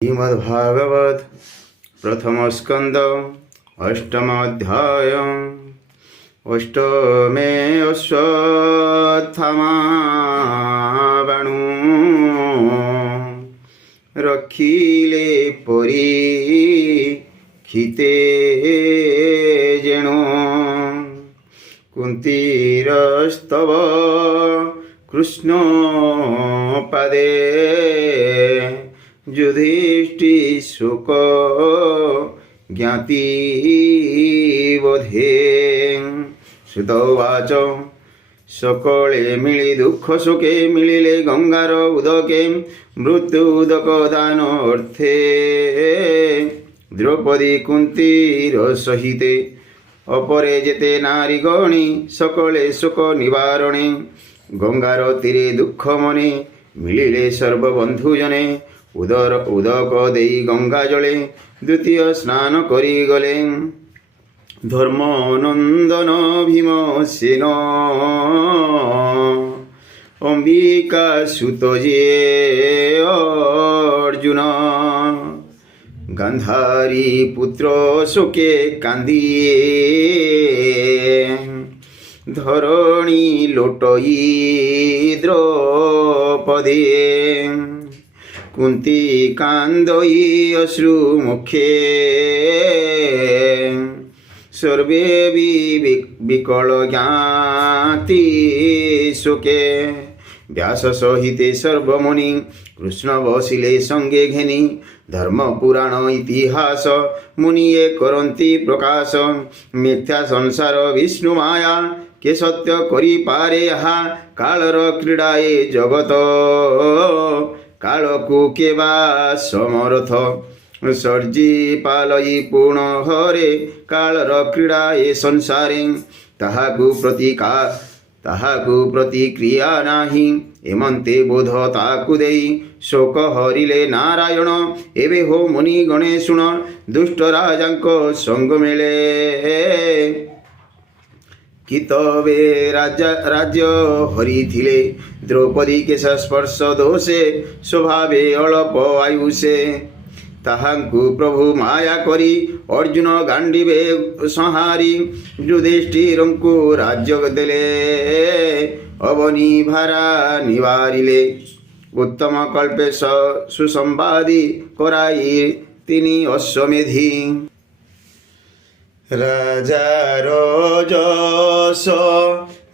श्रीमद्भागवत प्रथम स्कंद अष्टमाध्याय अष्टमे अश्वत्थामा बाणु रखिले परीक्षिते जेणु कुंतीरस्तव कृष्ण पदे युधिष्ठिर शोक ज्ञाति बोधे श्रुतवाच सकले मिली दुख शोके मिलिले गंगार उदके मृत्यु उदक दान अर्थे द्रौपदी कुंतीर सहिते अपरे जेते नारी गणी सकले शोक निवारणे गंगार तीरे दुख मने मिलिले सर्वबंधुजने उदक देई गंगा जले द्वितीय स्नान करी गले धर्मनंदन भीमसेन अंबिका सुत जे अर्जुन गांधारी पुत्र शोके कांदिए धरणी लोटई द्रौपदी कुंती कांदई अश्रु मुखे सर्वे विकल ज्ञाति शोके व्यास सहिते सर्वमुनि कृष्ण बसिले संगे घेनी धर्म पुराण इतिहास मुनिये करन्ति प्रकाश मिथ्या संसार विष्णु माया के सत्य करी पारे यहाँ कालर क्रीड़ाए जगत काल को केवा समर्थ सर्जी पालई पूर्ण हरे कालर क्रीड़ा ए संसारे ताहाकु प्रतिक्रिया नाही एमंते बोध ताकु देई शोक हरिले नारायण एवे हो मुनि गणे शुण दुष्ट राजांको संग मेले कितवे राज्य हरि थिले द्रौपदी के स्पर्श दोषे स्वभावे अल्प आयुषे ताहांकु प्रभु माया करी अर्जुन गांडीवे संहारी युधिष्ठिरंकु राज्य देले अवनी भारा निवारिले उत्तम कल्पे सुसंवादी कराई तिनी अश्वमेधी राजार जस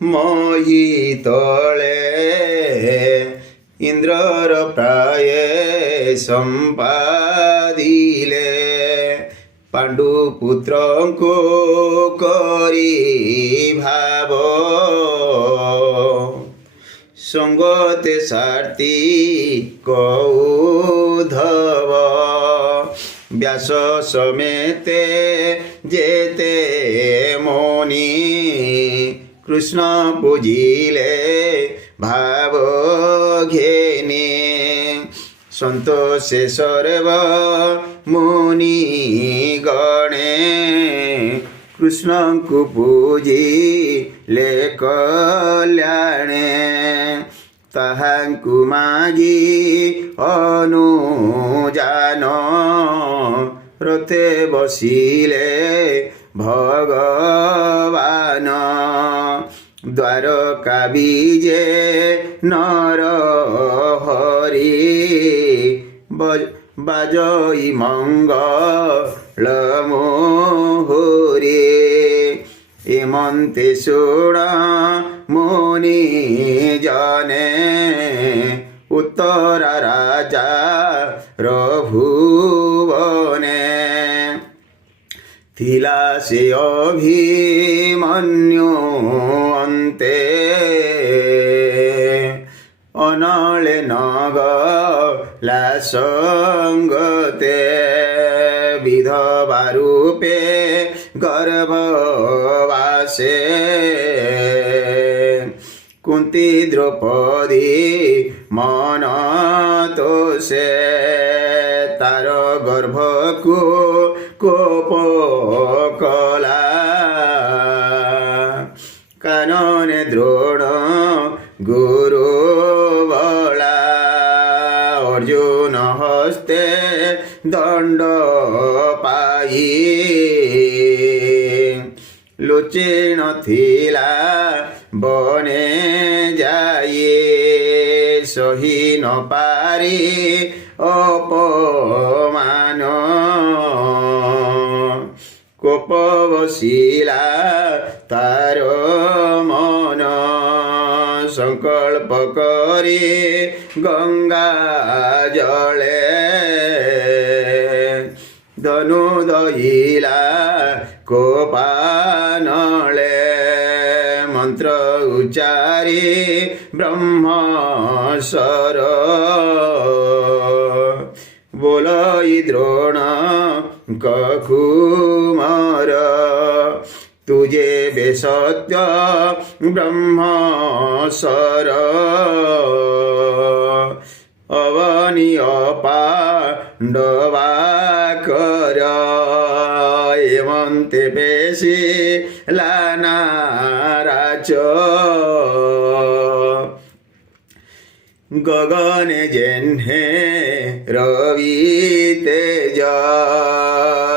मही तले इंद्रर प्राय संपादिले पांडुपुत्र को करी भाव संगते सार्थी कौधव व्यास समेते जेते मोनी कृष्ण पूजिले भाव घेने संतोषे सर्व मुनि गणे कृष्ण को पूजी ले कल्याणे ताहांकु मागी अनुजान रथे बसिले भगवान द्वारका बीजे नर हरि बाजई मंगल मोहरे एमंते शुण मुनि जने उत्तर राजा रघुवने थिला से अभिमन्यु अन्ते अनले नगला संगते विधवा रूपे गर्भवासे कुंती द्रौपदी मन तो से तार गर्भ को कोप कला कानन द्रोण गुरु बला अर्जुन हस्ते दंड पाई लुचि नथिला बने जाए सही न पारी अपमान कोप बसिला तार मन संकल्प करे गंगा जले धनु दहिला कोपानले मंत्र उच्चारे ब्रह्मस्वर बोलई द्रोण ककुमार तुझे बेसत्य ब्रह्मस्वर अवनीय पांडवाकर एवंते बेसी लानाराच गगने जेन्हे रवि तेज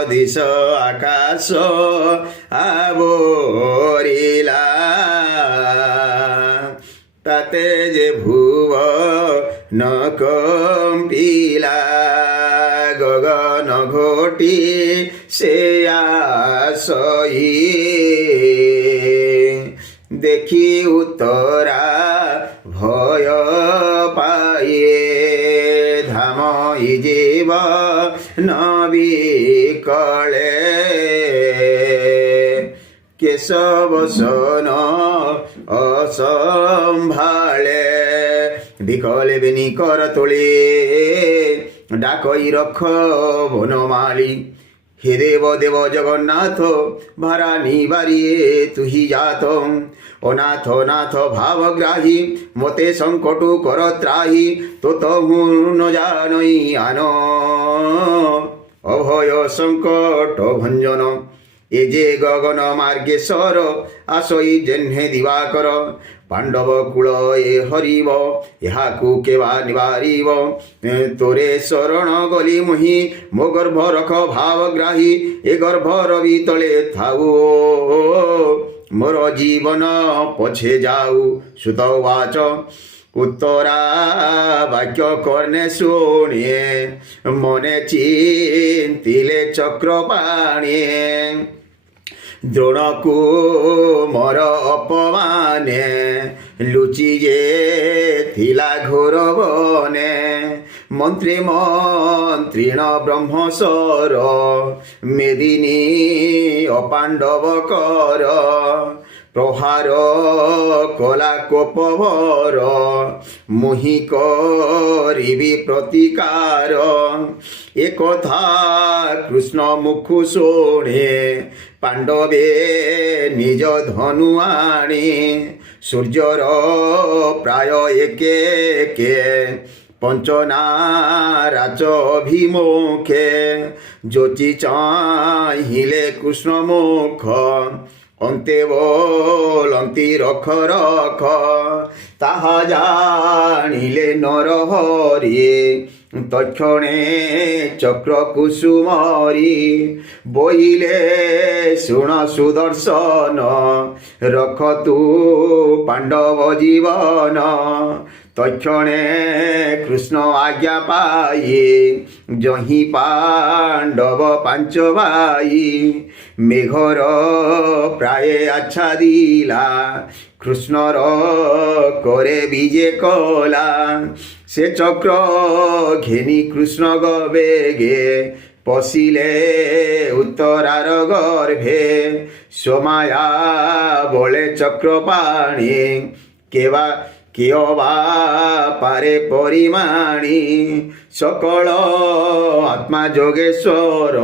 दिश आकाश आवरिला ताते जे भुव न कंपिला गगन घोटी से आसई देखी उत्तरा भय पाए धाम जीव नबिकले केशवसन असंभाले विकले बेनी कर तोले डाकई रख बनमाली हे देव देव जगन्नाथ भारा निबारिये तुही जात अनाथ नाथ भावग्राही मते संकटु कर त्राही तो हूँ न जानई आन अभय संकट भंजन ए जे गगन मार्गेश्वर आसई जेन्हे दिवाकर पांडव कूल ए हरिव याकू केवा निवारिव तोरे शरण गली मुहि मो गर्भ रख भावग्राही ए गर्भ रवि तले थाऊ मोर जीवन पछे जाऊ सुतवाच उत्तरा वाक्य कर्णे शुणे मने चिंतिले चक्रपाणे द्रोणकू मोर अपमाने लुचि जे थिला घोर बने मंत्री मंत्रीण ब्रह्मस्वर मेदिनी अपांडव कर प्रहार कला कोपभर मुहि करिबि प्रतिकार एकथा कृष्ण मुखु शोणे पांडवे निज धनु आणी सूर्यर प्राय एके एके पंचनाराच अभिमुखे ज्योति चाहिले कृष्ण मुख अन्ते बोलंती रख रख ताहा जानिले नरहरि तक्षणे चक्र कुसुमरी बोइले शुण सुदर्शन रख तू पांडव जीवन तक्षणे कृष्ण आज्ञा पाई जही पांडव पांच भाई मेघर प्राय आच्छादिला कृष्णर करे विजे कला से चक्र घेनी कृष्ण गवेगे पशिले उत्तरार गर्भे सोमाया बोले चक्रपाणी केवा केवा पारे परिमाणी सकल आत्मा जोगेश्वर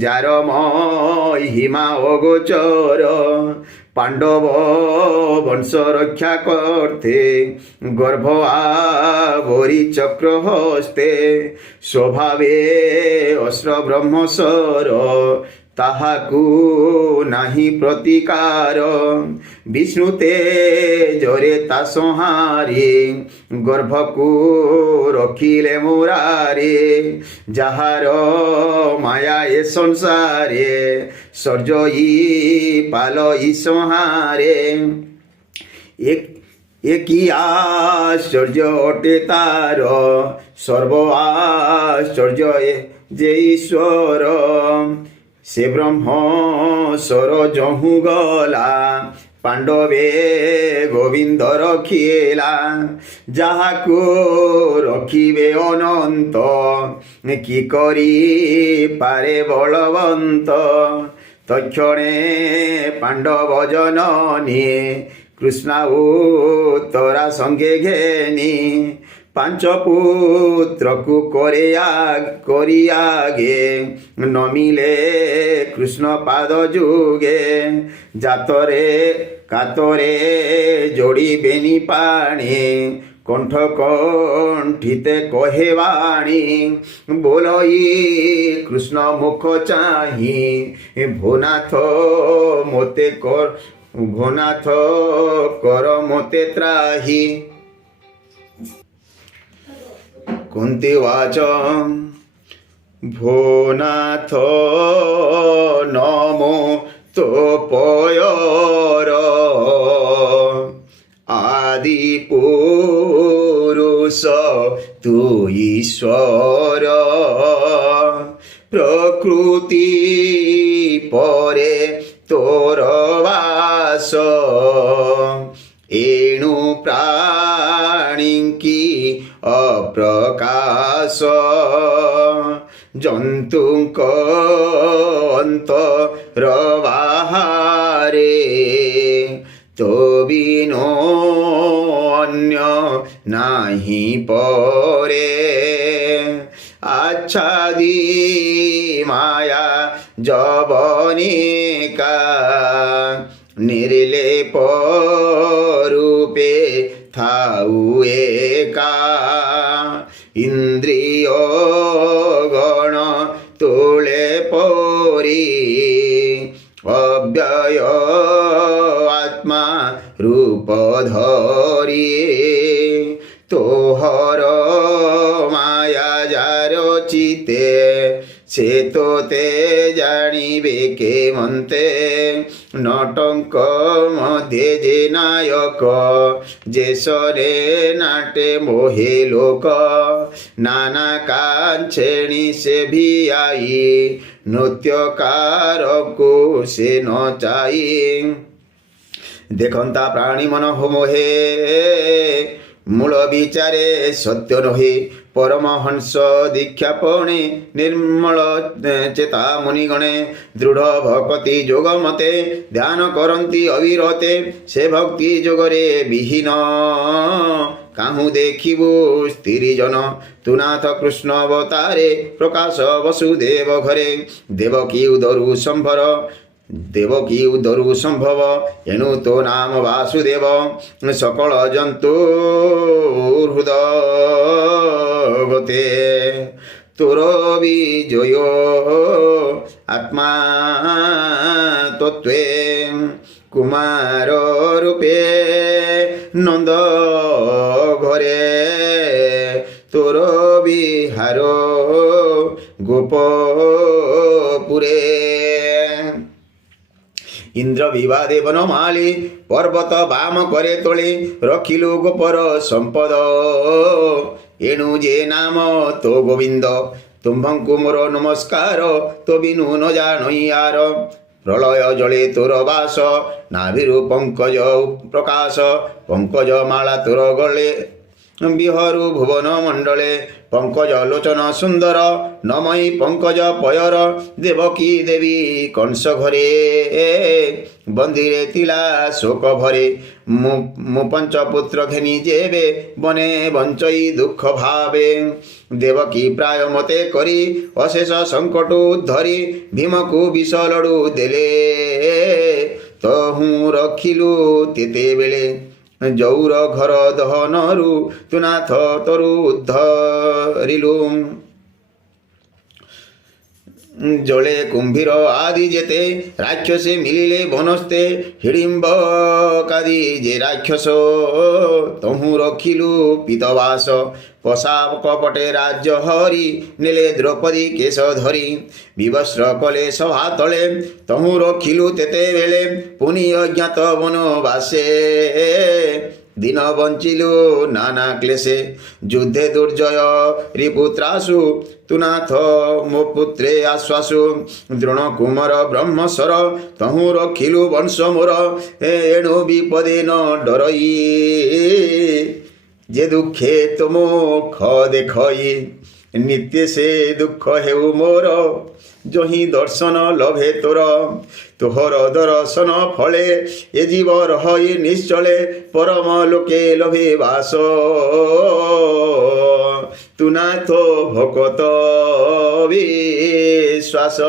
जार महिमा अगोचर पांडव वंश रक्षा करते गर्भ आवरी चक्र हस्ते स्वभावे अस्त्र ब्रह्मस्वर ତାହାକୁ ନାହିଁ ପ୍ରତିକାର। ବିଷ୍ଣୁ ତେଜରେ ତା ସଂହାରେ ଗର୍ଭକୁ ରଖିଲେ ମୁରାରେ। ଯାହାର ମାୟା ଏ ସଂସାରେ ସର୍ଜଇ ପାଲଇ ସଂହାରେ। একই আশ্চর্য অটে তার সর্ব আশ্চর্য যে ঈশ্বর। সে ব্রহ্ম সর যহু গলা পাণ্ডবে গোবিন্দ রখিলা। যাহাকু রখিবে অনন্ত কি করি পারে বলবন্ত। তক্ষণে পাণ্ডব জননী কৃষ্ণা উত্তরা সঙ্গে ঘেনি। ପାଞ୍ଚ ପୁତ୍ରକୁ କରି ଆଗେ ନମିଲେ କୃଷ୍ଣ ପାଦ ଯୁଗେ। ଜାତରେ କାତରେ ଯୋଡ଼ିବେନି ପାଣି କଣ୍ଠ କଣ୍ଠିତେ କହେ ବାଣୀ। ବୋଲଇ କୃଷ୍ଣ ମୁଖ ଚାହିଁ ଭୋନାଥ ମୋତେ ଭୋନାଥ କର ମୋତେ ତ୍ରାହି। কুন্তি ওয়াচ ভোনাথ নমো তোপয়র আদি পুরুষ তু ঈশ্বর। প্রকৃতি পরে তোর বাস এণু প্রাণীঙ্কি অপ্রকাশ। জন্তুঙ্ক অন্তর বাহারে তো বিনো অন্য নাহি পরে। আচ্ছাদি মায়া যবনিকা নির্লেপ রূপে থাউ একা। ইন্দ্রিয় গণ তোলে পরি অব্যয় আত্মা রূপ ধরি। তোহর মায়া যার চিতে সে তোতে জানিবে কে মন্তে। নটঙ্ক মধ্যে যে নায়ক যে সরে নাটে মোহে লোক। নানা কাঞ্ছেণী সে ভিআই নৃত্যকারକୁ সে নচাই। দেখন্তা প্রাণী মন মোহে মূল বিচারে সত্য নহে। পরমহংস দীক্ষাপণে নির্মল চেতা মুনিগণে দৃঢ় ভকতি যোগ মতে ধ্যান করন্তি অবিরতে। সে ভক্তি যোগরে বিহীন কাহু দেখিবু স্ত্রীজন। তুনাথ কৃষ্ণ অবতারে প্রকাশ বসুদেব ঘরে। দেবকী উদরু সম্ভর দেবকী উদরু সম্ভব এণু তো নাম বাসুদেব। সকল জন্তু হৃদগতে তোর বিজয় আত্মা তত্ত্বে। কুমার রূপে নন্দ ঘরে তোর বিহার গোপপুরে। ইন্দ্র বিবাদে বনমালী পর্বত বাম করে তোলে রখিলু গোপর সম্পদ। এণু যে নাম তো গোবিন্দ তুম্ভଙ୍କୁ মোর নমস্কার। তো বিনু ন জানই আর প্রলয় জলে তোর বাস। নাভিরু পঙ্কজ প্রকাশ পঙ্কজ মালা তোর গলে। বিহরু ভুবন মণ্ডলে পঙ্কজ লোচন সুন্দর। নমই পঙ্কজ পয়র দেবকী দেবী কংস ঘরে। বন্দিরে তিলা শোক ভরে মু পঞ্চপুত্র ঘেনি যেবে বনে বঞ্চই দুঃখ ভাবে। দেবকী প্রায় মতে করি অশেষ সংকট ধরি ভীমকু বিষ লড়ু দেলে। তহু রখিলু তেতেବେଳେ ଯୌର ଘର ଦହନରୁ ତୁନାଥ ତରୁ ଉଦ୍ଧରିଲୁ। জলে কুম্ভীর আদি যেতে রাক্ষসে মিলিলে বনস্তে হিড়িম্বকাদি যে রাক্ষস তহু রখিলু পিতবাস পশা কপটে রাজ্য হরি নেলে দ্রৌপদী কেশ ধরি বিবস্র কলে সভা তলে তহু রখিলু তেতে বেলে পুনি অজ্ঞাত বনবাসে দিন বঞ্চিলু নানা ক্লেশে যুদ্ধে দুর্জয় রিপুত্রাসু তুনাথ মো পুত্রে আশ্বাসু দ্রোণ কুমার ব্রহ্মস্বর তহু রখিলু বংশ মোর এণু বিপদে ন ডরই যে দুঃখে তোমুখ দেখই নিত্য সে দুঃখ হেউ মোর যহি দর্শন লভে তোর তোহর দর্শন ফলে এ জীবর হয় নিশ্চলে পরম লোকে লভে বাস তুনাথ ভকত বিশ্বাস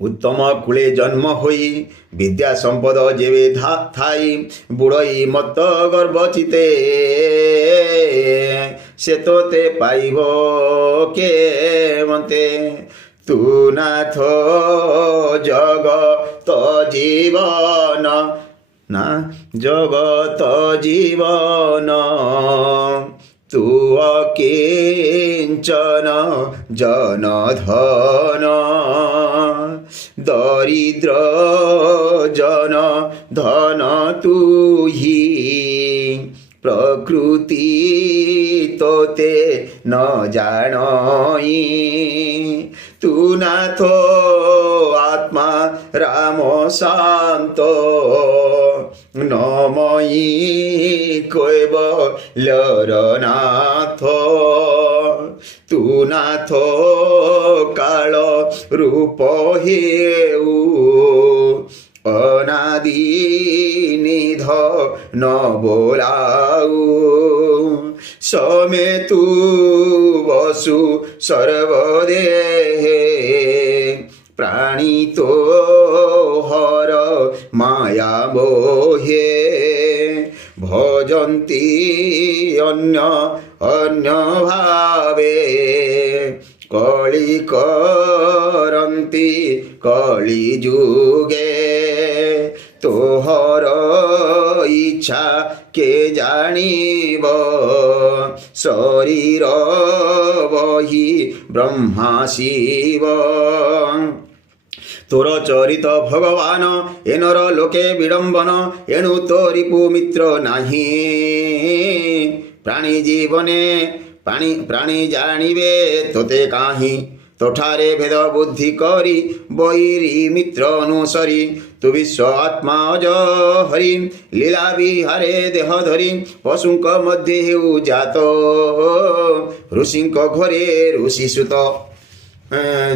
উত্তম কুলে জন্ম হই বিদ্যা সম্পদ যেবে থাই বুড়ই মত গর্বচিতে সে তোতে পাইব কে মতে তু নাথ জগত জীবন না জগত জীবন তু অকিঞ্চন জনধন দরিদ্র জন ধন তুহি প্রকৃতি তোতে ন জানই তু নাথ আত্মা রাম শান্ত নময়ী কৈব লরনাথ তু নাথ কাল রূপ হেউ অনাদি নিধ ন বোলাউ সমে তু বসু সর্বদেহে প্রাণী তো হর মায়া মোহে ভজন্তি অন্য অন্য ভাবে কলি করন্তি কলি যুগে তোহর ইচ্ছা কে জানিব শরীর বহি ব্রহ্মা শিব তোর চরিত ভগবান এনর লোকে বিড়ম্বন এণু তোরিপু মিত্র নাহি প্রাণী জীবনে প্রাণী জানিবে তোতে কাহি তোঠারে ভেদ বুদ্ধি করি বৈরি মিত্র অনুসরি তু বিশ্ব আত্মা অজ হরি লীলা বিহারে দেহ ধরি পশুঙ্ক মধ্যে হেউ জাত ঋষিঙ্ক ঘরে ঋষি সুত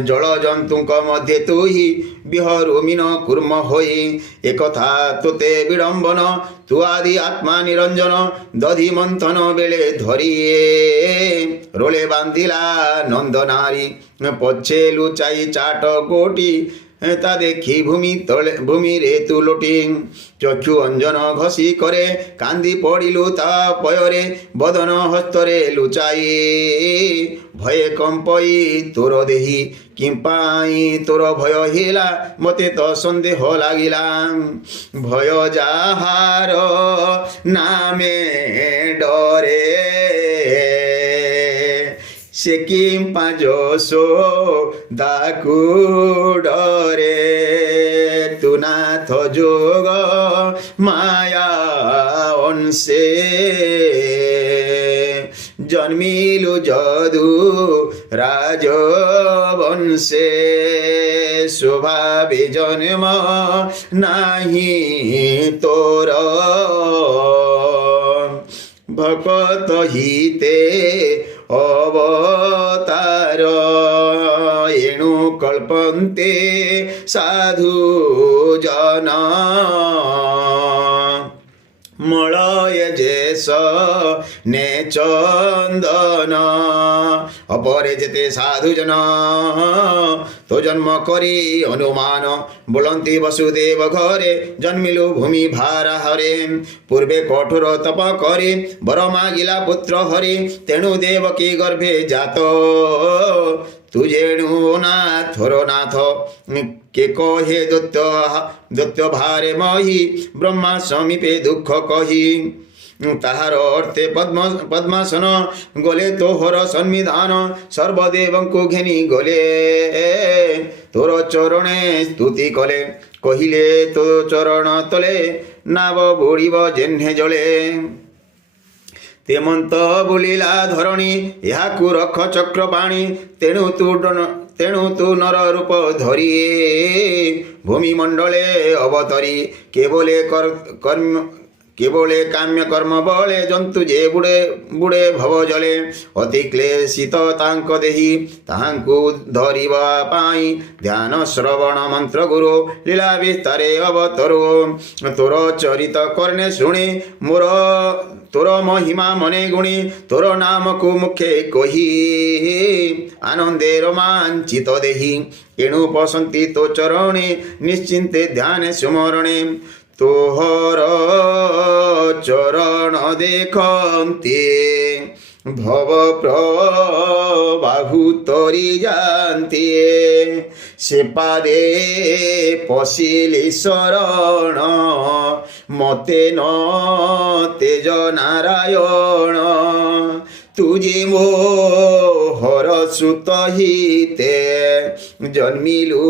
জল জন্তুঙ্ক মধ্যে তুহি বিহরুমিন কুর্ম হই একথা তোতে বিড়ম্বন তু আদি আত্মা নিরঞ্জন দধি মন্থন বেলে ধরিয়ে রোলে বান্ধিলা নন্দনারী পচ্ছে লুচাই চাট কোটি তা দেখি ভূমিরে তু লোটি চক্ষু অঞ্জন ঘষি করে কান্দি পড়িলু তা পয়রে বদন হস্তরে লুচাই ভয়ে কম্পই তোর দেহি কিম্পাই তোর ভয় হিলা মতে তো সন্দেহ লাগিলা ভয় যাহার নামে ডরে সে কিম্পা যশো দাকু ডরে তু নাথ যোগ মায়া অংশে জন্মিলু যদু রাজবংশে স্বভাবে জন্ম নাহি তোর ভকত হিতে অবতার এণু কল্পন্তে সাধু জন মলয় যেস নে চন্দন অপরে যেতে সাধুজন তো জন্ম করি অনুমান বলন্তি বসুদেব ঘরে জন্মিলু ভূমি ভার হরে পূর্বে কঠোর তপ করে বর মাগিলা পুত্র হরি তেণু দেবকী গর্ভে জাত তু যেণু থরনাথ কে কহে দৈত্য ভারে মহি ব্রহ্মা সমীপে দুঃখ কহি তাহার অর্থে পদ্মাসন গলে তোহর সন্মিধান সর্বদেবଙ୍କୁ ঘেনি গলে তোর চরণে স্তুতি কলে কহিলে তো চରଣ তলে নাব বুড়িব জেহ୍ନେ জলে তেমন্ত বুলিলা ধরণী এহাকু রক্ষ চক্র পাଣି তেণু তু নর রূপ ধরি ভূমিমণ্ডলে অবতরি কেবলে কাম্য কর্ম বলে জন্তু যে বুড়ে ভব জলে অতি ক্লেশিত তাଙ୍କ দেহি ତାହାଙ୍କୁ ଧରିବା ପାଇଁ ଧ୍ୟାନ ଶ୍ରବଣ ମନ୍ତ୍ର ଗୁରୁ ଲୀଳା ବିସ୍ତାରେ ଅବତରୁ ତୋର ଚରିତ କର୍ଣ୍ଣେ ଶୁଣି ମୋର ତୋର ମହିମା ମନେ ଗୁଣି ତୋର ନାମକୁ ମୁଖେ କହି ଆନନ୍ଦେ ରୋମାଞ୍ଚିତ ଦେହି ଏଣୁ ପସନ୍ତି ତୋ ଚରଣେ ନିଶ୍ଚିନ୍ତେ ଧ୍ୟାନେ ସୁମରଣେ তোহর চরণ দেখন্তে ভব প্রবাহু তরি জানতে সে পাদে পশিলি শরণ মতে ন তেজ নারায়ণ তুজি মো হর সুত হিতে জন্মিলু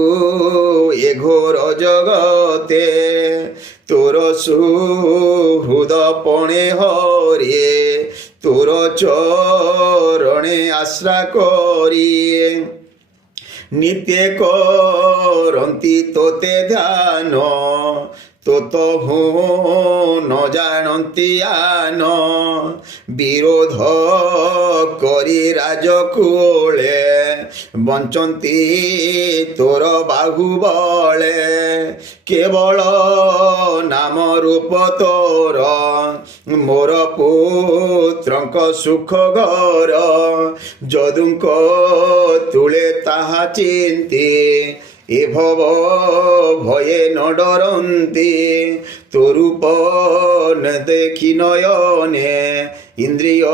এ ঘোর জগতে তোর সুহৃদ পণে হরে তোর চরণে আশ্রা করি নিত্য করন্তি তোতে ধ্যান তোত হো ন জানন্তি আন বিরোধ করি রাজকুলে বঞ্চন্তি তোর বাহুবলে কেবল নাম রূপ তোর মোর পুত্রଙ୍କ সুখ ঘর যদুଙ୍କ তুলে তাহা চিন্তি এ ভব ভয়ে ন ডরন্তি তোরূপ দেখি নয়নে ইন্দ্রিয়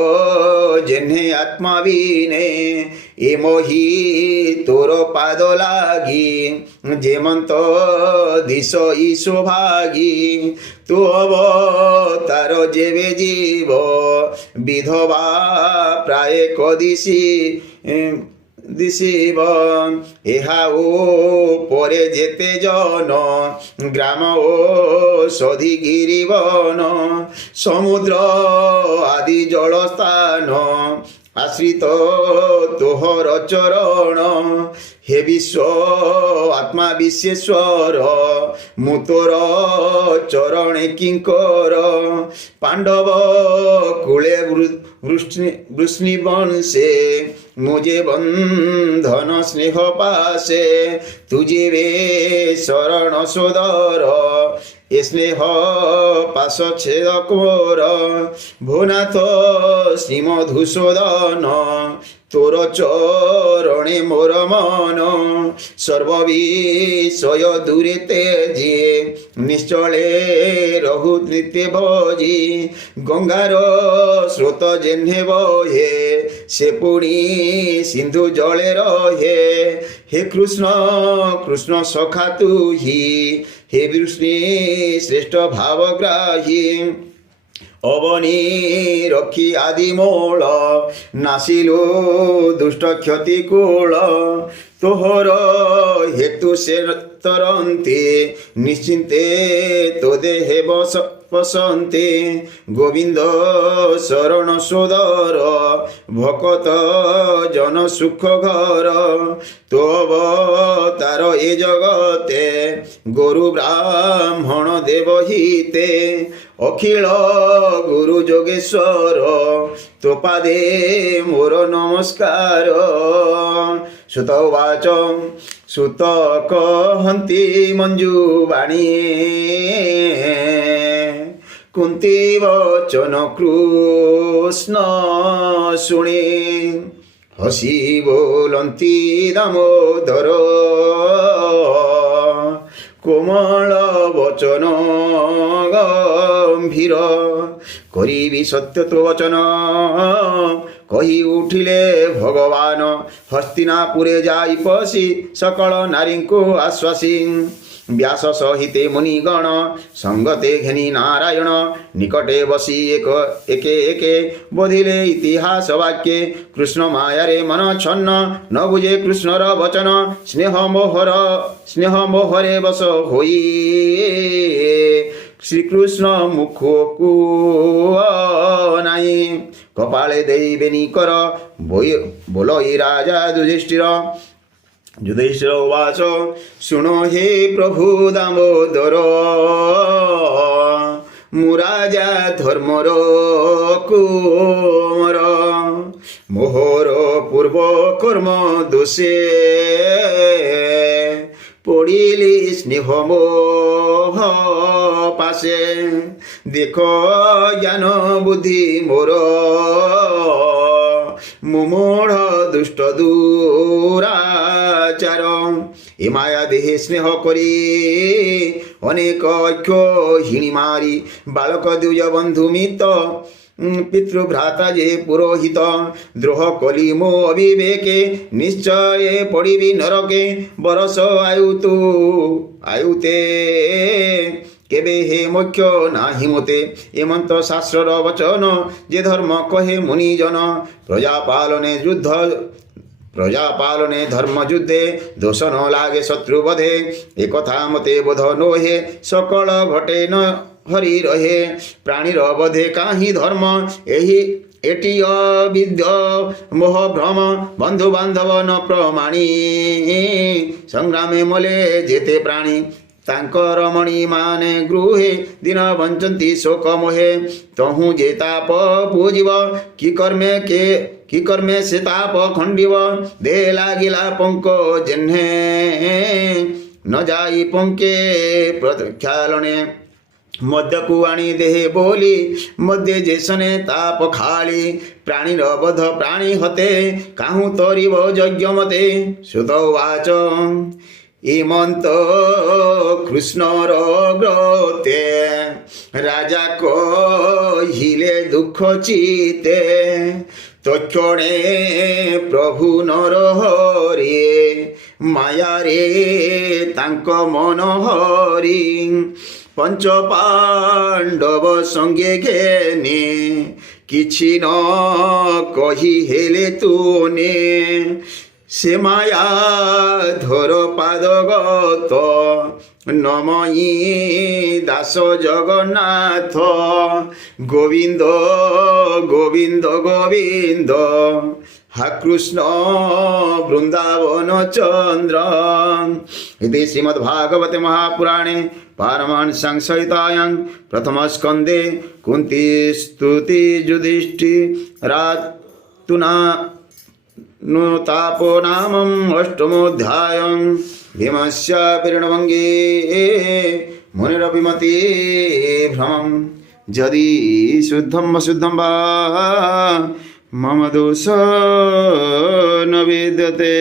জেহ্নে আত্মা বিনে এ মহি তোর পাদ লাগি যেমন্ত দিশ ঈশো ভাগি তু অবতার যেবে জীব বিধবা প্রায় কদিশি দিশিব এহা ও পরে যেতে জন গ্রাম ও সধি গিরিবন সমুদ্র আদি জলস্থান আশ্রিত তোহর চরণ হে বিশ্ব আত্মা বিশ্বেশ্বর মু তোর চরণে কিঙ্কর পাণ্ডব কূলে বৃষ্ণি বংশে মুজে বন্ধন স্নেহ পাশে তুজিবে শরণ সোদর এ স্নেহ পাশ ছেদ কর ভুনাথ শ্রীমধুসূদন তোর চরণে মোর মন সর্ববিষয় দূরে তেজি নিশ্চলে রহু নিত্য ভজি গঙ্গার স্রোত জেহ্নে বহে সে পুণি সিন্ধু জলে রহে হে কৃষ্ণ কৃষ্ণ সখা তুহি হে বিষ্ণু শ্রেষ্ঠ ভাবগ্রাহী অবনী রক্ষী আদি মূল নাসিলু দুষ্ট ক্ষতি কূল তোহর হেতু সে তরন্তে নিশ্চিন্তে তো দেহে বসন্তে গোবিন্দ শরণ সুদর ভকত জন সুখ ঘর তো তার এ জগতে গরু ব্রাহ্মণ দেবহিতে অখিল গুরু যোগেশ্বর তো পাদে মোর নমস্কার সুতবাচ সুত কহন্তি মঞ্জু বাণী কুন্তি বচন কৃষ্ণ শুনে হসি বলন্তি দামোদর কোমল বচন গম্ভীর করিবি সত্য তো বচন কহি উঠিলে ভগবান হস্তিনাপুরে যাই পশি সকল নারীଙ୍କୁ আশ্বাসী ব্যাস সহিতে মুনিগণ সঙ্গতে ঘেনি নারায়ণ নিকটে বসি একে একে বধিলে ইতিহাস বাক্যে কৃষ্ণ মায়ারে মন ছন্ন ন বুঝে কৃষ্ণর বচন স্নেহ মোহরে বস হই শ্রীকৃষ্ণ মুখକୁ নাই কপালে দেইবেনি কর বলই রাজা যুধিষ্ঠির উবাচ শুনো হে প্রভু দামোদর মু রাজা ধর্মর কুমর মোহর পূর্ব কর্ম দোষে পড়িলি স্নেহ মোহ পাশে দেখো জ্ঞান বুদ্ধি মোর মুমূঢ় দুষ্ট দুরাচার এ মায়া দেহে স্নেহ করি অনেক অক্ষ হিণি মারি বালক দ্বিজ বন্ধু মিত পিতৃভ্রাতা যে পুরোহিত দ্রোহ কলি মো অবিবেকে নিশ্চয়ে পড়িবি নরকে বরস আয়ুতে কেবে হে মুখ্য নাহি মতে এমন্ত শাস্ত্রর বচন যে ধর্ম কহে মুনিজন প্রজা পালনে ধর্ম যুদ্ধে দোষ ন লাগে শত্রু বধে একথা মতে বোধ নোহে সকল ঘটে ন হরি রহে প্রাণীর বধে কাহি ধর্ম এটি অবিদ্য মোহ ভ্রম বন্ধু বান্ধব ন প্রমাণী সংগ্রামে মলে যেতে প্রাণী ତାଙ୍କର ମଣିମାନେ ଗୃହେ ଦିନ ବଞ୍ଚନ୍ତି ଶୋକ ମୋହେ ତହୁଁ ଯେ ତାପ ବୁଝିବ କି କର୍ମେ ସେ ତାପ ଖଣ୍ଡିବ ଦେ ଲାଗିଲା ପଙ୍କ ଜେହ୍ନେ ନ ଯାଇ ପଙ୍କେ ପ୍ରକ୍ଷାଳନେ ମଦ୍ୟକୁ ଆଣି ଦେହେ ବୋଲି ମଦ୍ୟ ଯେସନେ ତାପ ଖାଳି ପ୍ରାଣୀର ବଧ ପ୍ରାଣୀ ହତେ କାହୁଁ ତରିବ ଯଜ୍ଞ ମତେ ସୁତ ଉବାଚ ইমন্ত কৃষ্ণর গ্রতে রাজা কহিলে দুঃখ চিতে তক্ষণে প্রভু নর হরে মায়ারে তাঙ্ক মন হরি পঞ্চ পাণ্ডব সঙ্গে ঘেনে କିଛି ନ କହି ହେଲେ ତୁନେ ସେ ମାୟା ଧର ପାଦଗତ ନମଇ ଦାସ ଜଗନ୍ନାଥ ଗୋବିନ୍ଦ ଗୋବିନ୍ଦ ଗୋବିନ୍ଦ हा कृष्ण वृंदावन चंद्र इति श्रीमद्भागवते महापुराणे पारमहंस्यां संहितायां प्रथमस्कन्धे कुन्ती स्तुति युधिष्ठिरार्जुना तापो नामम् अष्टमोऽध्यायं भीमस्य परिणमङ्गे मुनिरभिमते भ्रमं यदि शुद्धं वशुद्धं वा मम दोष न विद्यते।